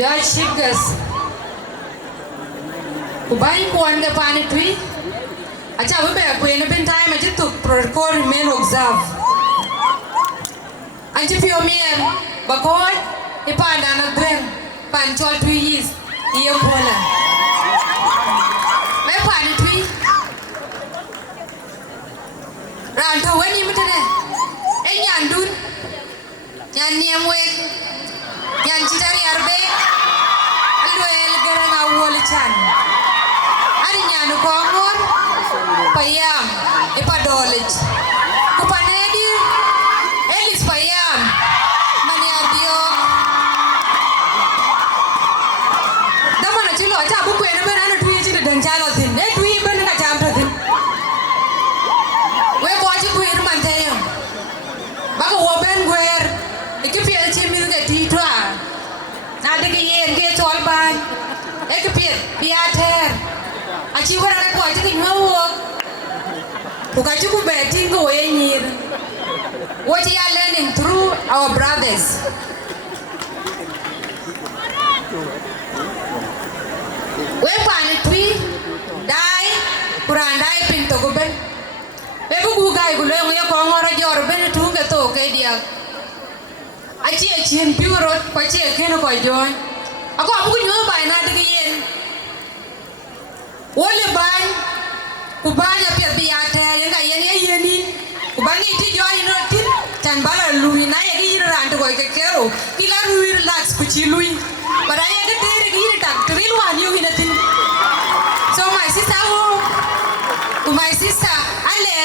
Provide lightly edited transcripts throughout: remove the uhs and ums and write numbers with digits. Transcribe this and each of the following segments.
George Shipgas. Kubain kuan ke pani tui. Acha we be kuen ben time aja tu protocol remain observe. Anji pio mien bakoi ipan dana dren pan chol tui is iya pola. Me pani tui. Ran to wani mutene. Nyan dun. Nyan niamwek. Nyan citari Arialbeek. Aluel Garang Awuol chan. Ari nyanu kongon. Payam. Ipadolage. Kupanedi. Elis payam. Maniadio. Damana chilo acha buku ena berana tuye chile dan chalo thin. Tuye ben ka cham thin. We boji kuir mantayam. Baka woben guer. Ikipia chimil ke titwa. Nade ke yen ke chol ban. Ikipia piater. Achi wara ko achi ke ngawok. Ukachi ku betting go enyir. What you are learning through our brothers. We pani twi dai kurandai pinto go ben. We bu gai go le ngoya ko ngora jor ben tu ke to ke dia. Achi achien piuro ko chi keno ko join. Ako abu nyu bai na de yen. Wole ban kubanya pia biate yenga yeni kubangi ti join no tin tan bala lui na ye gi ran to ko ke kero kila lui relax ku chi lui bara ye ke tere gi tak tril wan yu hinatin. So my sister to my sister ale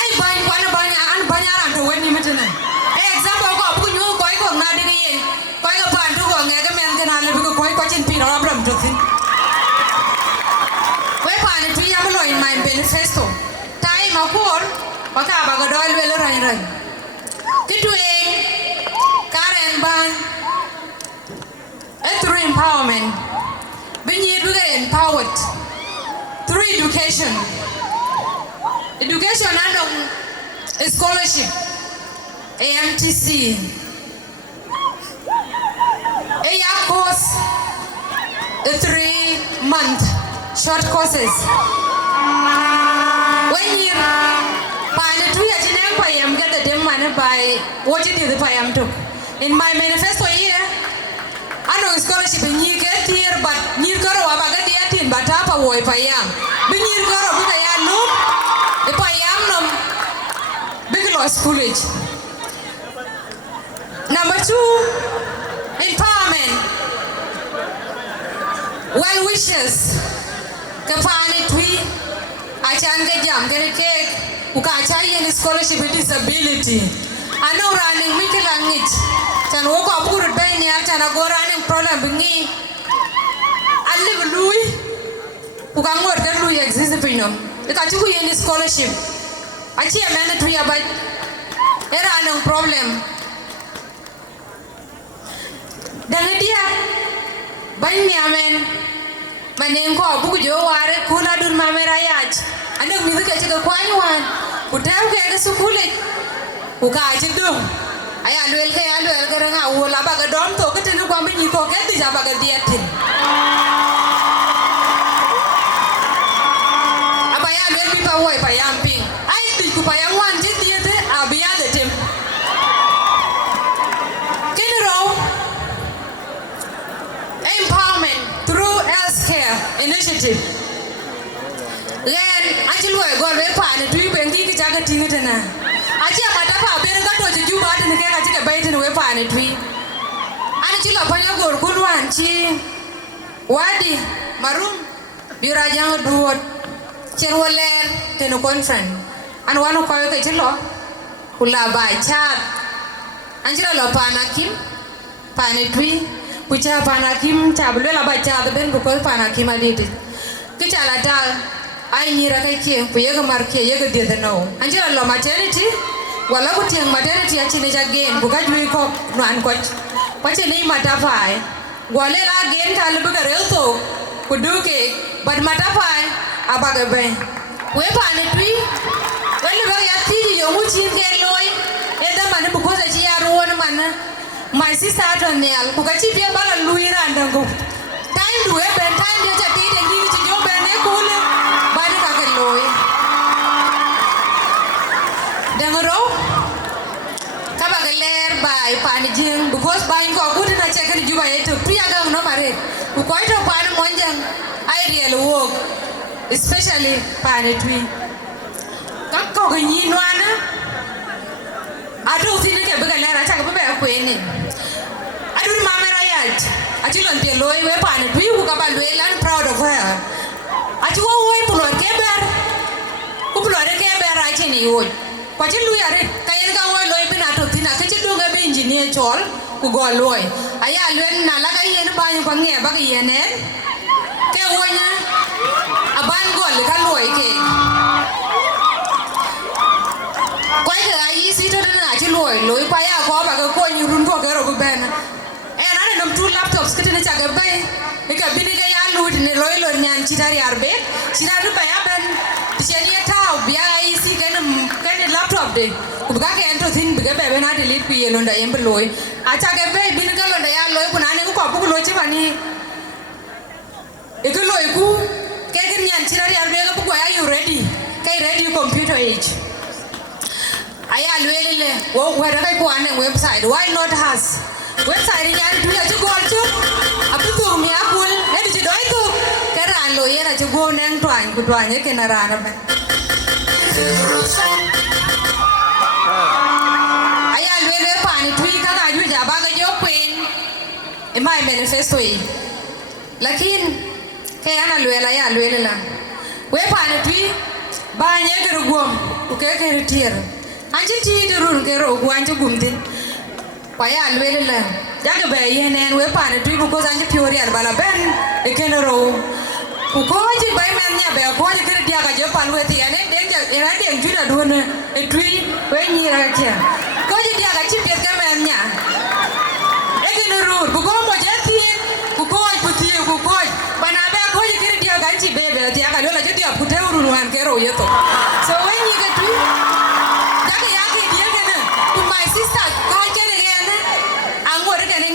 ai ban kwana an banya ran to wani mutuna example ko abu nyu ko na de yen ko ga pan to ko nge ga men kana le ko chin pi ro bram to tin. In my manifesto, time of war, waka bagadol will run. Tituing, Karen Ban, through empowerment, being empowered through education. Education and a scholarship, AMTC, a year course, a 3-month short courses. When you find a 2 years in Empire, get the demand by what it is the Payam took. In my manifesto here, I know scholarship in you get here, but you go to Abagadi but up a way Payam. When you go to Bugaya loop, the Payam no big law schoolage. Number 2, empowerment. Well wishes. Kapani twi. Achanga jam gene cake ukacha yen scholarship disability ano running mikilangit chan woko abur ben ya chan go running problem bingi alive lui ukangor der lui exist pino ikachu ku yen scholarship achi amana twi abai era no problem dan dia ban ni amen manen ko abu jo ware kula dun mamera yach ande mi ke ke kwanywan kutam ke sukule uka jidum ay Aluel Garang Awuol abaga dom to ke tinu kwambe ni ko ke ti abaga diatin abaya Aluel bi pa woi pa yamping ay ti ku pa yangwan ji diete abia de tim kinro empowerment through healthcare initiative. Then actually we go we pan to bengi ki jaga tinga na. Achi amata pa bere ga to Juba tin ke achi ke bai tin we pan to. Ani chilo panya gor kulwan chi wadi marum birajang duot cherwoler tenu conference. An wano ko ke chilo kula bai chat. Anjira lo panakim panetwi pucha panakim tablo la bai chat ben ko panakim aditi. Kichala dal ai nyira kai ke kuyega marke yega de no anjira lo maternity wala ko tiang maternity achi ne jagen buga jui ko no an ko pache nei mata pai wala la gen ka le buga rel to kuduke bad mata pai abaga be we pa ne tui wala ba ya ti yo mu chin ke loy e da man bu ko sa chi ya ro na man my my sister Ariel ku ka chi pia bala luira ndango time duwe ben time dia chati de ngi chi jo ben e kule ba ni ka ke loy dangoro ka ba ga ler bai pan jing because bai ko ku na che ka Juba e to priya ga no mare ku ko to pan monjang I real work especially pan twi ka ko ga ni nwana adu tin ke ba ga ler acha ka ba ko ni adu mama rayat achilon pe loy we pan twi ku ka ba loy lan proud of her achu wo pulor ke ber ku pulor ke ber ai ni wo ko chi lu yare ka yen ga wo loy pina to tin ka chi do ga be engineer chol ku go loy aya lwen na la ga yen ba yu ko nge ba ga yen ke wo nya aban go le ka loy ke ko ai ga yi si to na chi loy pa ya ko ba ga ko ni run ko ga ro bu ben na nam two laptops kiti na chaga bay e ka bini ga ya lu ni loy lo nyan ci Arialbeek ci da du baya ben ci ni taw biya yi si kan laptop de ku ga ke ento tin biga be na delete ku yelo nda yembe loy a chaga bay bini ga lo nda ya loy ku na ne ko bu lo ci bani e ko loy ku ke ga nyan ci Arialbeek bu ko ya you ready kai ready computer age aya lwelele wo wera kai ko ane website why not has website nyan tu ya go tu abu tu mi akul e di doi tu karan lo yena ju go nang twan ku twan ke na rana ba aya lwele pani tui ka ga ju ja ba ga yo queen e mai manifesto yi lakin ke ana lwela ya lwele la we pani tui ba nye ke gum ku ke retier anji ti de run ke ro ku anji gumtin Paya alwele la jaga be yenen we pan tu bu ko zanje piori al bala ben e kenero ku ko ji bay men nya be ko ji kir dia ga je pan we ti ene den ja ene den ju da don e tui we ni ra kia ko ji dia ga chi pet ga men nya e kenero bu ko mo je ti ku ko ti ku ko bana be ko ji kir dia ga chi be be ti ga lo la je dia pute uru wan kero yeto so we ni ga tui jaga ya ke dia kana ku my sister ka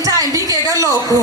time big loku